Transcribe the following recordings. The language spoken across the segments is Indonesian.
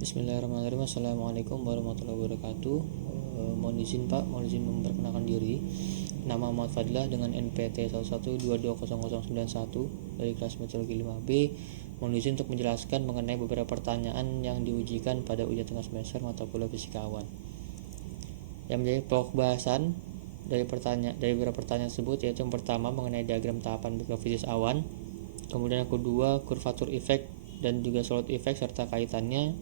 Bismillahirrahmanirrahim. Assalamualaikum warahmatullahi wabarakatuh. Mohon izin Pak, mohon izin memperkenalkan diri. Nama Muhammad Fadlah dengan NPT 11220091 dari kelas Meteorologi 5B. Mohon izin untuk menjelaskan mengenai beberapa pertanyaan yang diujikan pada ujian tengah semester mata kuliah fisika awan. Yang menjadi pokok bahasan dari beberapa pertanyaan tersebut yaitu yang pertama mengenai diagram tahapan mikrofisis awan, kemudian yang kedua kurvatur efek dan juga slot efek serta kaitannya,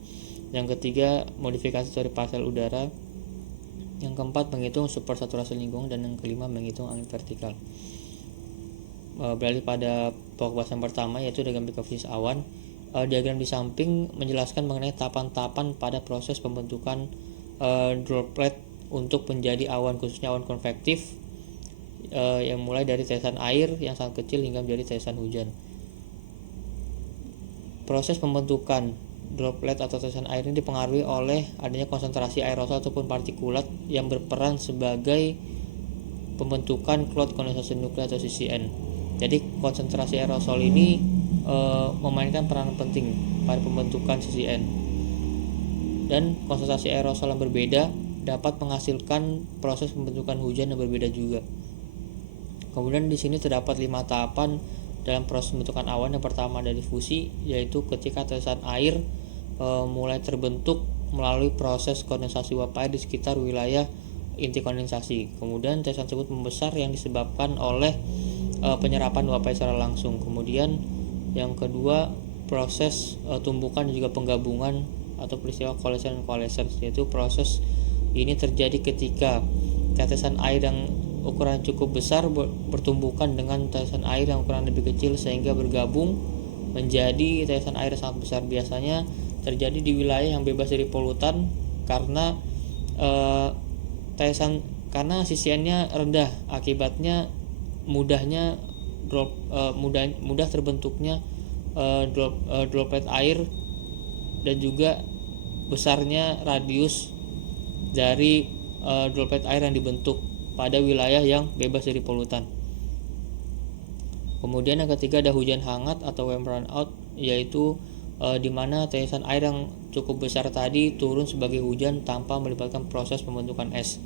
yang ketiga modifikasi teori partikel udara, yang keempat menghitung supersaturasi lingkungan, dan yang kelima menghitung angin vertikal. Beralih pada pokok bahasan pertama yaitu diagram mikrofisis awan. Diagram di samping menjelaskan mengenai tahapan-tahapan pada proses pembentukan droplet untuk menjadi awan, khususnya awan konvektif, yang mulai dari tetesan air yang sangat kecil hingga menjadi tetesan hujan. Proses pembentukan droplet atau tetesan air ini dipengaruhi oleh adanya konsentrasi aerosol ataupun partikulat yang berperan sebagai pembentukan cloud kondensasi nuklir atau CCN. Jadi konsentrasi aerosol ini memainkan peranan penting pada pembentukan CCN. Dan konsentrasi aerosol yang berbeda dapat menghasilkan proses pembentukan hujan yang berbeda juga. Kemudian di sini terdapat 5 tahapan dalam proses pembentukan awan. Yang pertama dari fusi, yaitu ketika tetesan air mulai terbentuk melalui proses kondensasi uap air di sekitar wilayah inti kondensasi. Kemudian tetesan tersebut membesar yang disebabkan oleh penyerapan uap air secara langsung. Kemudian yang kedua proses tumbukan dan juga penggabungan atau peristiwa coalescence dan coalescence, yaitu proses ini terjadi ketika tetesan air yang ukuran cukup besar bertumbukan dengan tetesan air yang ukuran lebih kecil sehingga bergabung menjadi tetesan air yang sangat besar. Biasanya terjadi di wilayah yang bebas dari polutan karena karena CCN-nya rendah, akibatnya mudah terbentuknya droplet air dan juga besarnya radius dari droplet air yang dibentuk pada wilayah yang bebas dari polutan. Kemudian yang ketiga ada hujan hangat atau warm runout, yaitu di mana tetesan air yang cukup besar tadi turun sebagai hujan tanpa melibatkan proses pembentukan es.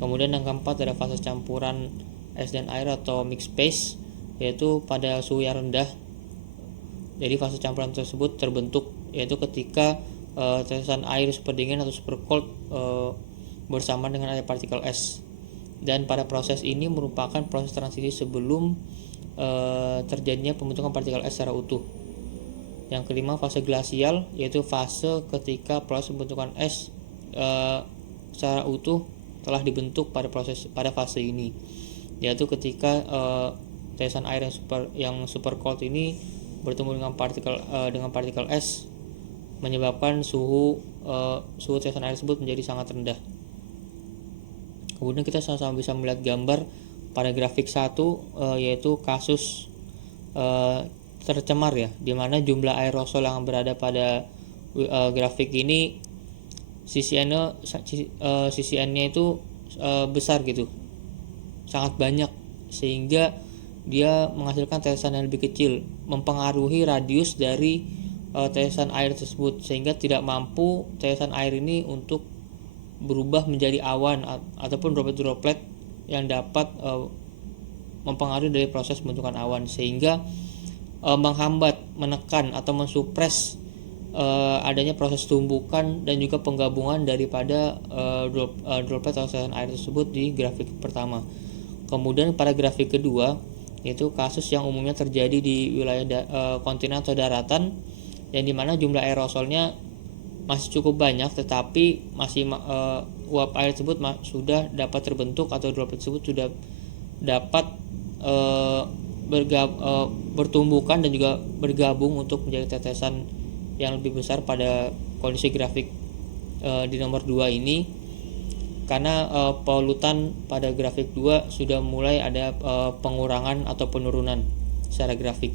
Kemudian yang keempat ada fase campuran es dan air atau mixed phase, yaitu pada suhu yang rendah. Jadi fase campuran tersebut terbentuk yaitu ketika tetesan air super dingin atau super cold bersama dengan ada partikel es. Dan pada proses ini merupakan proses transisi sebelum terjadinya pembentukan partikel es secara utuh. Yang kelima fase glasial, yaitu fase ketika proses pembentukan es secara utuh telah dibentuk pada fase ini, yaitu ketika tetesan air yang super cold ini bertemu dengan partikel es, menyebabkan suhu tetesan air tersebut menjadi sangat rendah. Kemudian kita sama-sama bisa melihat gambar pada grafik 1, yaitu kasus tercemar ya, dimana jumlah aerosol yang berada pada grafik ini CCN-nya itu besar gitu, sangat banyak, sehingga dia menghasilkan tetesan yang lebih kecil, mempengaruhi radius dari tetesan air tersebut, sehingga tidak mampu tetesan air ini untuk berubah menjadi awan ataupun droplet-droplet yang dapat mempengaruhi dari proses pembentukan awan, sehingga menghambat, menekan atau mensupres adanya proses tumbukan dan juga penggabungan daripada droplet atau tetesan air tersebut di grafik pertama. Kemudian pada grafik kedua, yaitu kasus yang umumnya terjadi di wilayah kontinen atau daratan, yang dimana jumlah aerosolnya masih cukup banyak, tetapi masih uap air tersebut sudah dapat terbentuk atau droplet tersebut sudah dapat bertumbukan dan juga bergabung untuk menjadi tetesan yang lebih besar pada kondisi grafik di nomor 2 ini, karena polutan pada grafik 2 sudah mulai ada pengurangan atau penurunan secara grafik.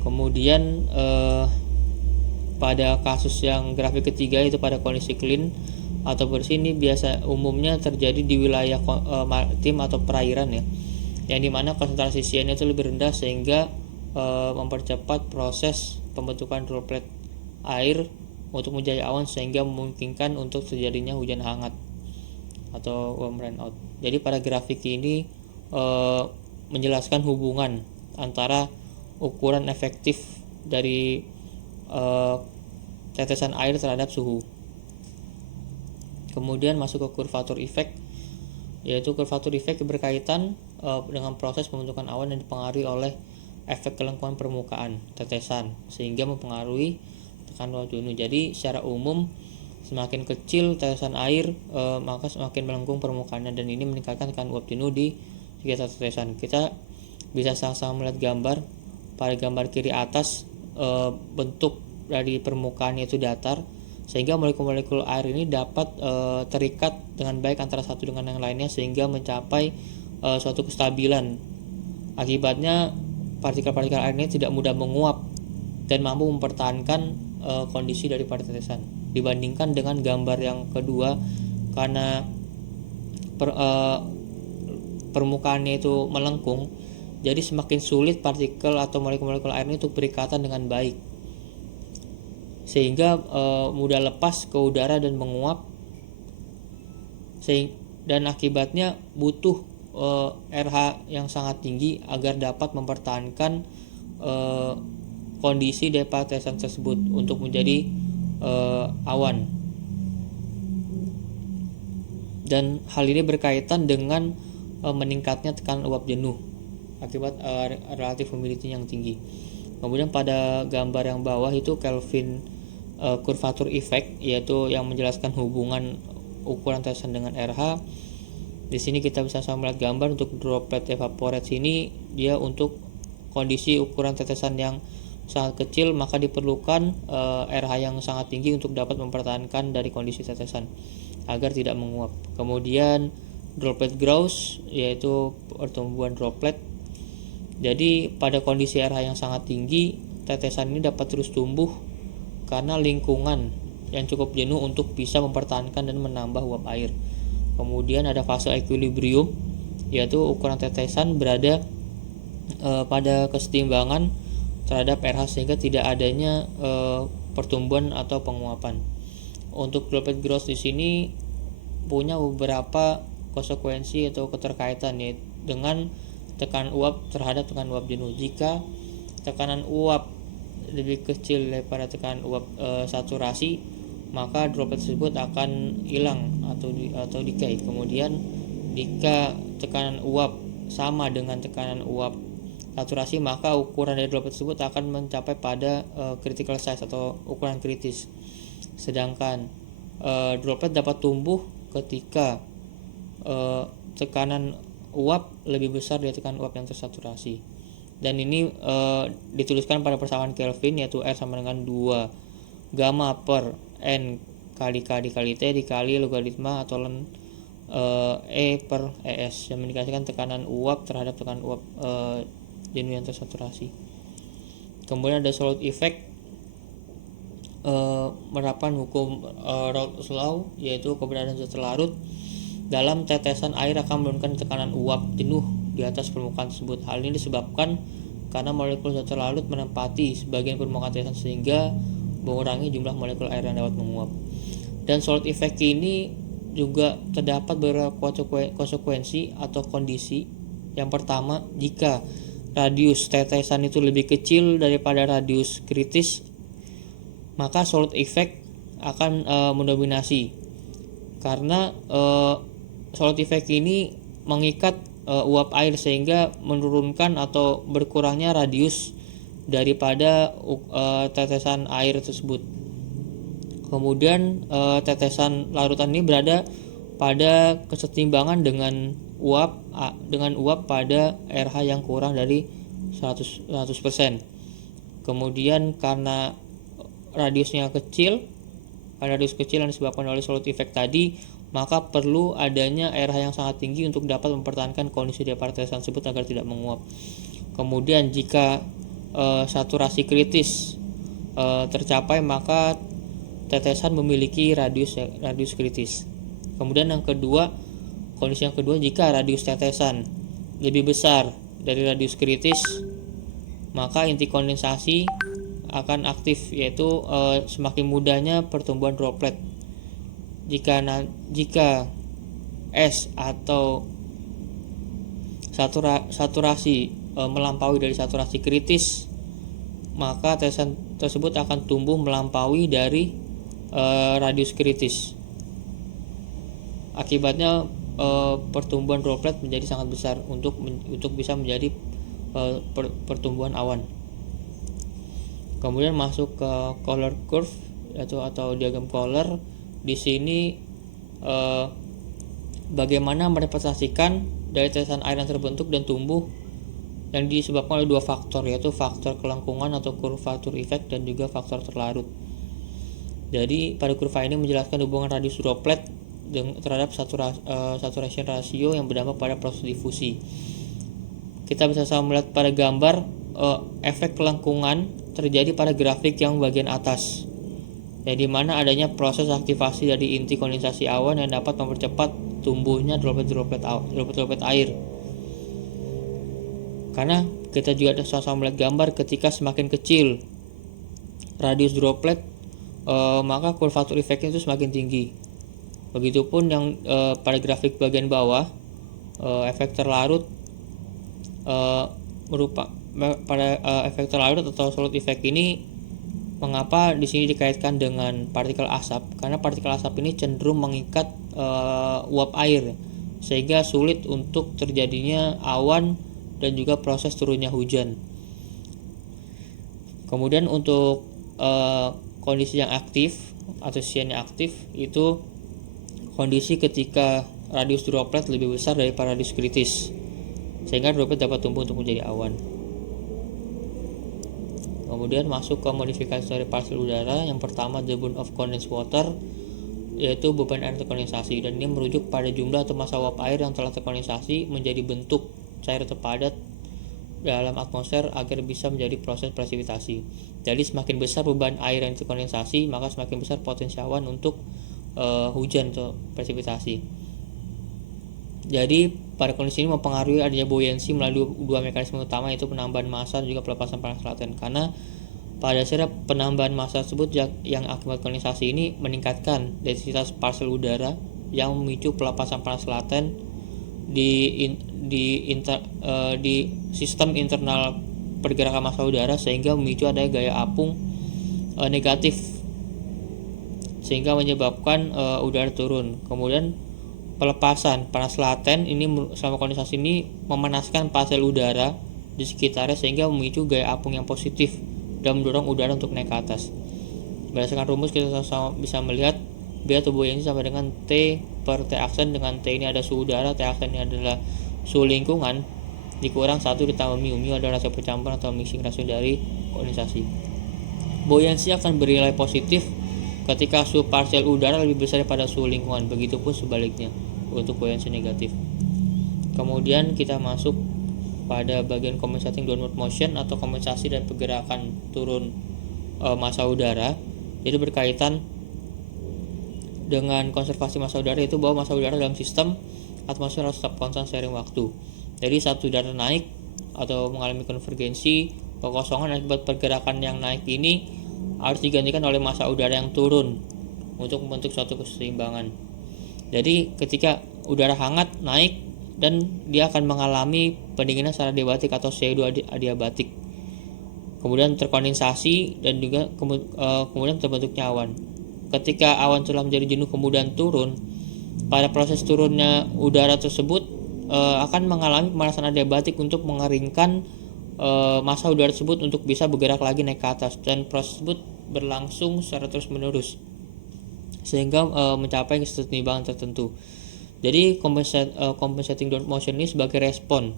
Kemudian pada kasus yang grafik ketiga, itu pada kondisi clean atau bersih, ini biasa umumnya terjadi di wilayah maritim atau perairan ya, yang dimana konsentrasi CCN itu lebih rendah sehingga mempercepat proses pembentukan droplet air untuk menjadi awan sehingga memungkinkan untuk terjadinya hujan hangat atau warm rainout. Jadi pada grafik ini menjelaskan hubungan antara ukuran efektif dari tetesan air terhadap suhu. Kemudian masuk ke kurvatur efek, yaitu kurvatur efek berkaitan dengan proses pembentukan awan yang dipengaruhi oleh efek kelengkuan permukaan tetesan sehingga mempengaruhi tekanan uap jenuh. Jadi secara umum semakin kecil tetesan air maka semakin melengkung permukaannya, dan ini meningkatkan tekanan uap jenuh di sekitar tetesan. Kita bisa sama-sama melihat gambar. Pada gambar kiri atas bentuk dari permukaannya itu datar sehingga molekul-molekul air ini dapat terikat dengan baik antara satu dengan yang lainnya sehingga mencapai suatu kestabilan. Akibatnya partikel-partikel air ini tidak mudah menguap dan mampu mempertahankan kondisi dari tetesan. Dibandingkan dengan gambar yang kedua, karena permukaannya itu melengkung, jadi semakin sulit partikel atau molekul-molekul air ini untuk berikatan dengan baik, sehingga mudah lepas ke udara dan menguap, dan akibatnya butuh RH yang sangat tinggi agar dapat mempertahankan kondisi dari tetesan tersebut untuk menjadi awan. Dan hal ini berkaitan dengan meningkatnya tekanan uap jenuh akibat relative humidity yang tinggi. Kemudian pada gambar yang bawah itu Kelvin kurvatur efek, yaitu yang menjelaskan hubungan ukuran tetesan dengan RH. Di sini kita bisa sama melihat gambar untuk droplet evaporate sini, dia untuk kondisi ukuran tetesan yang sangat kecil maka diperlukan RH yang sangat tinggi untuk dapat mempertahankan dari kondisi tetesan agar tidak menguap. Kemudian droplet growth, yaitu pertumbuhan droplet. Jadi pada kondisi RH yang sangat tinggi, tetesan ini dapat terus tumbuh karena lingkungan yang cukup jenuh untuk bisa mempertahankan dan menambah uap air. Kemudian ada fase equilibrium, yaitu ukuran tetesan berada pada kesetimbangan terhadap RH sehingga tidak adanya pertumbuhan atau penguapan. Untuk droplet growth di sini punya beberapa konsekuensi atau keterkaitan, yaitu dengan tekanan uap terhadap tekanan uap jenuh. Jika tekanan uap lebih kecil daripada tekanan uap saturasi, maka droplet tersebut akan hilang atau decay. Kemudian jika tekanan uap sama dengan tekanan uap saturasi, maka ukuran dari droplet tersebut akan mencapai pada critical size atau ukuran kritis. Sedangkan droplet dapat tumbuh ketika tekanan uap lebih besar dari tekanan uap yang tersaturasi. Dan ini dituliskan pada persamaan Kelvin, yaitu R sama dengan 2 gamma per N kali K dikali T dikali logaritma atau ln E per ES, yang mengindikasikan tekanan uap terhadap tekanan uap jenuh yang tersaturasi. Kemudian ada Raoult effect, penerapan hukum Raoult's law, yaitu keberadaan zat terlarut dalam tetesan air akan menurunkan tekanan uap jenuh di atas permukaan tersebut. Hal ini disebabkan karena molekul zat terlarut menempati sebagian permukaan tetesan sehingga mengurangi jumlah molekul air yang dapat menguap. Dan Raoult effect ini juga terdapat beberapa konsekuensi atau kondisi. Yang pertama, jika radius tetesan itu lebih kecil daripada radius kritis, maka Raoult effect akan mendominasi, karena Raoult effect ini mengikat uap air sehingga menurunkan atau berkurangnya radius daripada tetesan air tersebut. Kemudian tetesan larutan ini berada pada kesetimbangan dengan uap pada RH yang kurang dari 100%. Kemudian karena radiusnya kecil, radius kecil yang disebabkan oleh Raoult effect tadi, maka perlu adanya RH yang sangat tinggi untuk dapat mempertahankan kondisi dari tetesan tersebut agar tidak menguap. Kemudian jika saturasi kritis tercapai, maka tetesan memiliki radius kritis. Kemudian kondisi yang kedua, jika radius tetesan lebih besar dari radius kritis, maka inti kondensasi akan aktif, yaitu semakin mudahnya pertumbuhan droplet. Jika es atau saturasi melampaui dari saturasi kritis, maka tetesan tersebut akan tumbuh melampaui dari radius kritis. Akibatnya pertumbuhan droplet menjadi sangat besar untuk bisa menjadi pertumbuhan awan. Kemudian masuk ke Kohler curve atau diagram Kohler. Di sini bagaimana merepresentasikan dari tetesan air yang terbentuk dan tumbuh yang disebabkan oleh dua faktor, yaitu faktor kelengkungan atau curvature effect dan juga faktor terlarut. Jadi pada kurva ini menjelaskan hubungan radius droplet terhadap saturation ratio yang berdampak pada proses difusi. Kita bisa sama melihat pada gambar efek kelengkungan terjadi pada grafik yang bagian atas, di mana adanya proses aktivasi dari inti kondensasi awan yang dapat mempercepat tumbuhnya droplet air. Karena kita juga sama melihat gambar ketika semakin kecil radius droplet, maka curvature effect itu semakin tinggi. Begitupun yang pada grafik bagian bawah, efek terlarut efek terlarut atau absolute effect ini, mengapa di sini dikaitkan dengan partikel asap? Karena partikel asap ini cenderung mengikat uap air, sehingga sulit untuk terjadinya awan dan juga proses turunnya hujan. Kemudian untuk kondisi yang aktif atau sisinya aktif itu kondisi ketika radius droplet lebih besar daripada radius kritis, sehingga droplet dapat tumbuh untuk menjadi awan. Kemudian masuk ke modifikasi dari partikel udara. Yang pertama, the burn of condensed water, yaitu beban air terkondensasi, dan ini merujuk pada jumlah atau massa uap air yang telah terkondensasi menjadi bentuk cair atau padat dalam atmosfer agar bisa menjadi proses presipitasi. Jadi semakin besar beban air yang terkondensasi, maka semakin besar potensi awan untuk hujan atau presipitasi. Jadi pada kondisi ini mempengaruhi adanya buoyancy melalui dua mekanisme utama, yaitu penambahan massa dan juga pelepasan panas laten. Karena pada dasarnya penambahan massa tersebut yang akibat kondensasi ini meningkatkan densitas partikel udara yang memicu pelepasan panas laten di sistem internal pergerakan massa udara, sehingga memicu adanya gaya apung negatif, sehingga menyebabkan udara turun. Kemudian pelepasan panas laten ini selama kondensasi ini memanaskan partikel udara di sekitarnya, sehingga memicu gaya apung yang positif dan mendorong udara untuk naik ke atas. Berdasarkan rumus kita bisa melihat B atau buoyancy sama dengan T per T aksen, dengan T ini ada suhu udara, T aksen ini adalah suhu lingkungan, dikurang 1 ditambah mu. Mu adalah rasio percampuran atau mixing ratio dari kondensasi. Buoyancy akan bernilai positif ketika suhu partikel udara lebih besar daripada suhu lingkungan, begitupun sebaliknya untuk buoyancy negatif. Kemudian kita masuk pada bagian compensating downward motion atau kompensasi dan pergerakan turun massa udara. Jadi berkaitan dengan konservasi massa udara, yaitu bahwa massa udara dalam sistem atmosfer harus tetap konstan seiring waktu. Jadi saat udara naik atau mengalami konvergensi, kekosongan akibat pergerakan yang naik ini harus digantikan oleh massa udara yang turun untuk membentuk suatu keseimbangan. Jadi ketika udara hangat naik, dan dia akan mengalami pendinginan secara adiabatik atau CO2 adiabatik, kemudian terkondensasi, dan juga kemudian terbentuknya awan. Ketika awan telah menjadi jenuh kemudian turun, pada proses turunnya udara tersebut akan mengalami pemanasan adiabatik untuk mengeringkan massa udara tersebut untuk bisa bergerak lagi naik ke atas, dan proses tersebut berlangsung secara terus menerus sehingga mencapai keseimbangan tertentu. Jadi compensating downward motion ini sebagai respon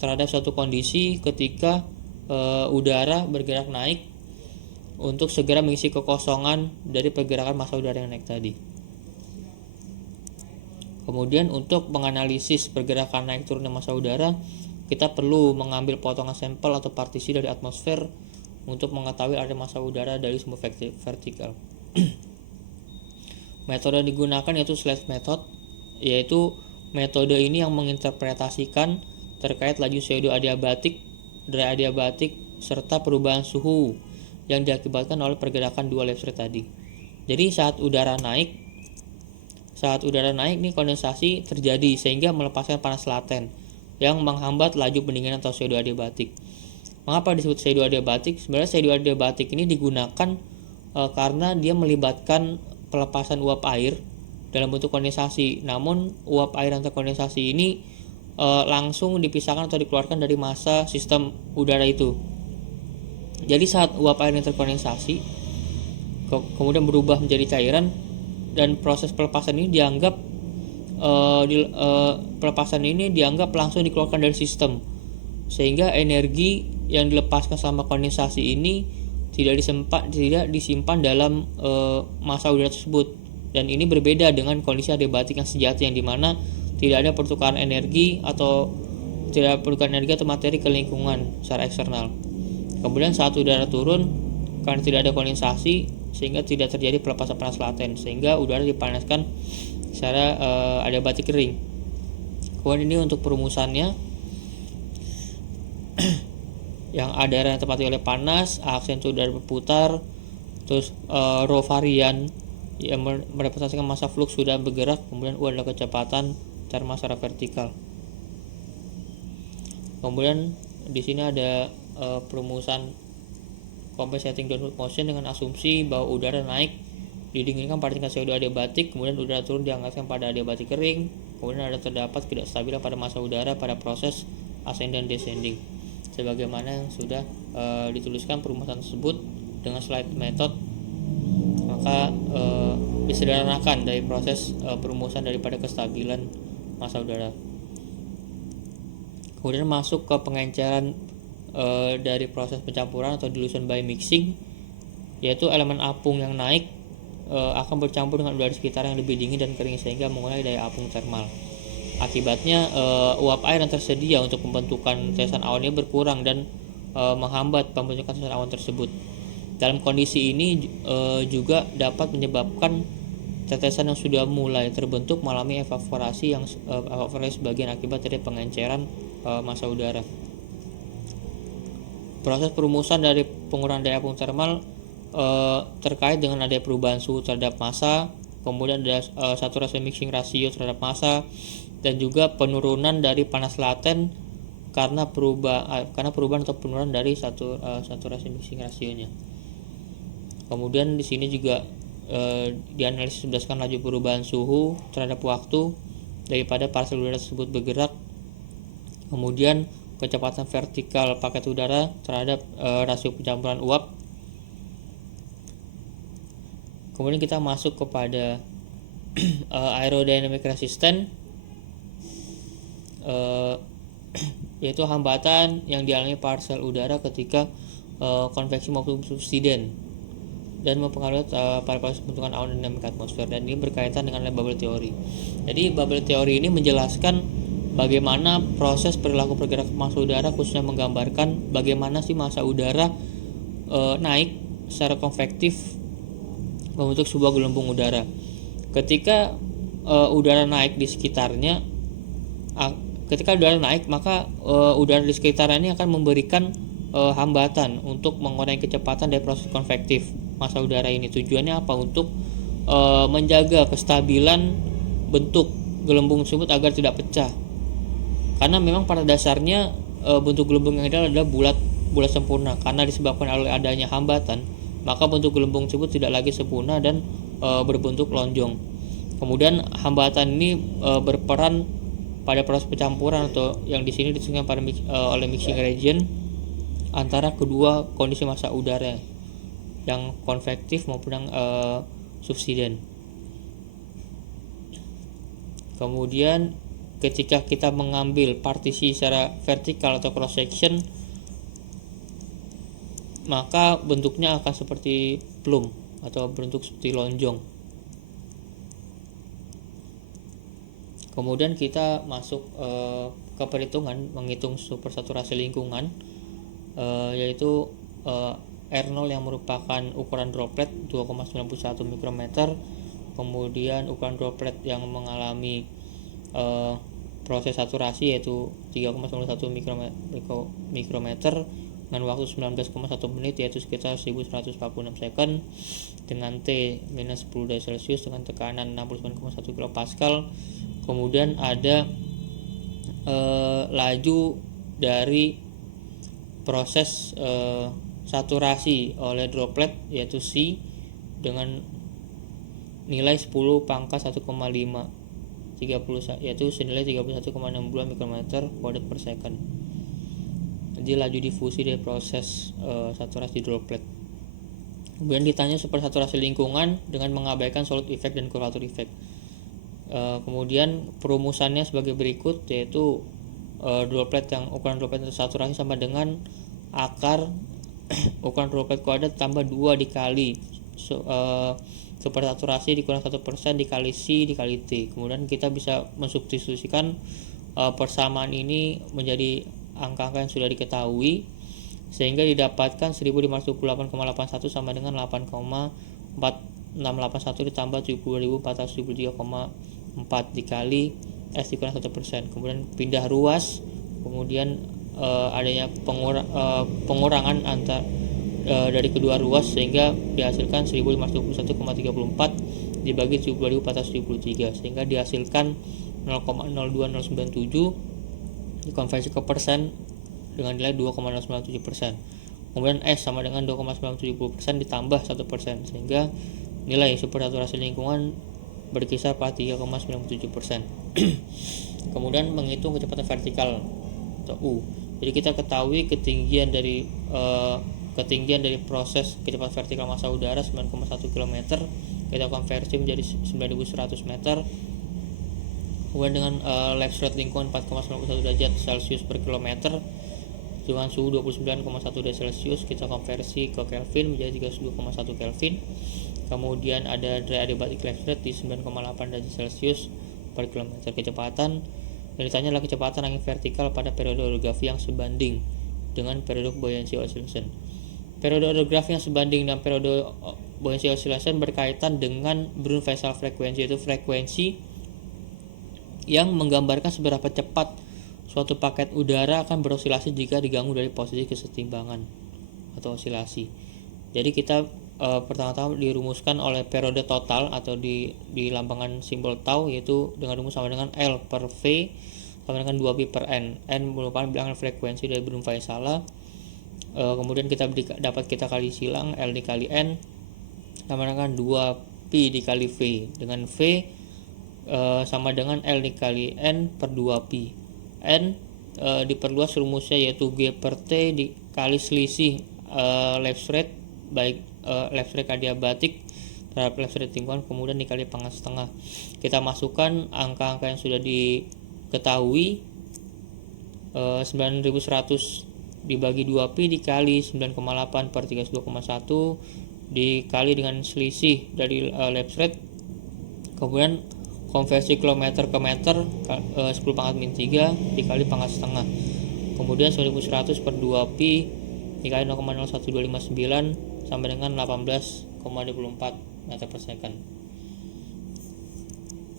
terhadap suatu kondisi ketika udara bergerak naik untuk segera mengisi kekosongan dari pergerakan massa udara yang naik tadi. Kemudian untuk menganalisis pergerakan naik turunnya massa udara, kita perlu mengambil potongan sampel atau partisi dari atmosfer untuk mengetahui ada massa udara dari sumber vertikal. Metode yang digunakan yaitu slide method, yaitu metode ini yang menginterpretasikan terkait laju CO2 adiabatik, dry adiabatik, serta perubahan suhu yang diakibatkan oleh pergerakan dua lap straight tadi. Jadi saat udara naik nih kondensasi terjadi sehingga melepaskan panas laten yang menghambat laju pendinginan atau CO2 adiabatik. Mengapa disebut CO2 adiabatik? Sebenarnya CO2 adiabatik ini digunakan karena dia melibatkan pelepasan uap air dalam bentuk kondensasi. Namun uap air yang terkondensasi ini langsung dipisahkan atau dikeluarkan dari massa sistem udara itu. Jadi saat uap air yang terkondensasi kemudian berubah menjadi cairan dan proses pelepasan ini dianggap langsung dikeluarkan dari sistem, sehingga energi yang dilepaskan selama kondensasi ini tidak disimpan dalam massa udara tersebut. Dan ini berbeda dengan kondisi adiabatik yang sejati, yang dimana tidak ada pertukaran energi atau materi ke lingkungan secara eksternal. Kemudian saat udara turun, karena tidak ada kondensasi sehingga tidak terjadi pelepasan panas laten, sehingga udara dipanaskan secara adiabatik kering. Kemudian ini untuk perumusannya, yang ada yang ditempati oleh panas, aksen udara berputar, terus rho varian yang merepresentasikan massa flux udara bergerak, kemudian U adalah kecepatan terma secara vertikal. Kemudian di sini ada perumusan compensating downward motion dengan asumsi bahwa udara naik didinginkan pada tingkat CO2 adiabatik, kemudian udara turun dihangatkan pada adiabatik kering, kemudian ada terdapat ketidakstabilan pada massa udara pada proses ascending dan descending, sebagaimana yang sudah dituliskan perumusan tersebut dengan slide method. Maka disederhanakan dari proses perumusan daripada kestabilan massa udara. Kemudian masuk ke pengenceran dari proses pencampuran atau dilution by mixing, yaitu elemen apung yang naik akan bercampur dengan udara sekitar yang lebih dingin dan kering sehingga mengurangi daya apung termal. Akibatnya uap air yang tersedia untuk pembentukan tetesan awan ini berkurang dan menghambat pembentukan tetesan awan tersebut. Dalam kondisi ini juga dapat menyebabkan tetesan yang sudah mulai terbentuk mengalami evaporasi sebagian akibat dari pengenceran massa udara. Proses perumusan dari pengurangan daya apung termal terkait dengan adanya perubahan suhu terhadap massa, kemudian ada saturasi mixing ratio terhadap massa, dan juga penurunan dari panas laten karena perubahan atau penurunan dari saturasi mixing rasionya. Kemudian di sini juga dianalisis berdasarkan laju perubahan suhu terhadap waktu daripada partikel udara tersebut bergerak, kemudian kecepatan vertikal paket udara terhadap rasio pencampuran uap. Kemudian kita masuk kepada aerodynamic resistance, yaitu hambatan yang dialami partikel udara ketika konveksi maupun subsiden dan mempengaruhi pada proses pembentukan awan dan dinamika atmosfer, dan ini berkaitan dengan bubble theory. Jadi bubble theory ini menjelaskan bagaimana proses perilaku pergerakan massa udara, khususnya menggambarkan bagaimana sih massa udara naik secara konvektif membentuk sebuah gelembung udara. Ketika udara naik di sekitarnya, maka udara di sekitarnya ini akan memberikan hambatan untuk mengurangi kecepatan dari proses konvektif massa udara ini. Tujuannya apa? Untuk menjaga kestabilan bentuk gelembung tersebut agar tidak pecah. Karena memang pada dasarnya bentuk gelembung yang ideal adalah bulat sempurna. Karena disebabkan oleh adanya hambatan, maka bentuk gelembung tersebut tidak lagi sempurna dan berbentuk lonjong. Kemudian hambatan ini berperan pada proses pencampuran atau yang di sini disebutkan oleh mixing region antara kedua kondisi massa udara, yang konvektif maupun yang subsiden. Kemudian ketika kita mengambil partisi secara vertikal atau cross section, maka bentuknya akan seperti plum atau bentuk seperti lonjong. Kemudian kita masuk ke perhitungan menghitung supersaturasi lingkungan, yaitu R0 yang merupakan ukuran droplet 2,91 mikrometer, kemudian ukuran droplet yang mengalami proses saturasi yaitu 3,91 mikrometer, dengan waktu 19,1 menit yaitu sekitar 1146 second, dengan T minus 10 derajat Celcius dengan tekanan 69,1 kPa. Kemudian ada laju dari proses saturasi oleh droplet yaitu C dengan nilai 10 pangkat 1,5 yaitu senilai 31,62 mikrometer kuadrat per second. Jadi laju difusi dari proses saturasi droplet. Kemudian ditanya supersaturasi lingkungan dengan mengabaikan solid effect dan curvature effect. Kemudian perumusannya sebagai berikut, yaitu ukuran droplet tersaturasi sama dengan akar ukuran droplet kuadrat tambah 2 dikali supersaturasi dikurang 1% dikali C dikali T. Kemudian kita bisa mensubstitusikan persamaan ini menjadi angka-angka yang sudah diketahui, sehingga didapatkan 1528,81 sama dengan 8,4681 ditambah 70.473,4 dikali S dikurang 1%. Kemudian pindah ruas, kemudian adanya pengurangan dari kedua ruas sehingga dihasilkan 1521,34 dibagi 70.473 sehingga dihasilkan 0,02097 dikonversi ke persen dengan nilai 2,097%. Kemudian S sama dengan 2,970% ditambah 1% sehingga nilai supersaturasi lingkungan berkisar pada 3,97%. Kemudian menghitung kecepatan vertikal atau U. Jadi kita ketahui ketinggian dari proses kecepatan vertikal massa udara 9,1 km, kita konversi menjadi 9.100 meter. Kemudian dengan lapse rate lingkungan 4,91 derajat Celcius per kilometer dengan suhu 29,1 derajat Celcius, kita konversi ke Kelvin menjadi 32,1 Kelvin. Kemudian ada dry adiabatic lapse rate di 9,8 derajat Celcius per kilometer. Kecepatan yang ditanya adalah kecepatan angin vertikal pada periode orografi yang sebanding dengan periode buoyancy oscillation. Periode orografi yang sebanding dengan periode buoyancy oscillation berkaitan dengan Brun-Weisel frekuensi, yaitu frekuensi yang menggambarkan seberapa cepat suatu paket udara akan berosilasi jika diganggu dari posisi kesetimbangan atau osilasi. Jadi kita pertama-tama dirumuskan oleh periode total atau dilambangkan simbol tau, yaitu dengan rumus sama dengan L per V sama dengan 2pi per N. N merupakan bilangan frekuensi dari Brun-Weisel. Kemudian dapat kita kali silang L dikali N sama dengan 2pi dikali V, dengan V sama dengan L dikali N per 2pi. N diperluas rumusnya yaitu G per T dikali selisih lapse rate baik lapse rate adiabatik terhadap lapse rate lingkungan, kemudian dikali pangkat setengah. Kita masukkan angka-angka yang sudah diketahui, 9100 dibagi 2pi dikali 9,8 per 32,1 dikali dengan selisih dari lapse rate, kemudian konversi kilometer ke meter 10 pangkat min 3 dikali pangkat setengah, kemudian 9100 per 2pi dikali 0,01259 sampai dengan 18,24 meter per second.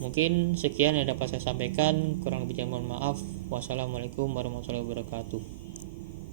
Mungkin sekian yang dapat saya sampaikan, kurang lebihnya mohon maaf. Wassalamualaikum warahmatullahi wabarakatuh.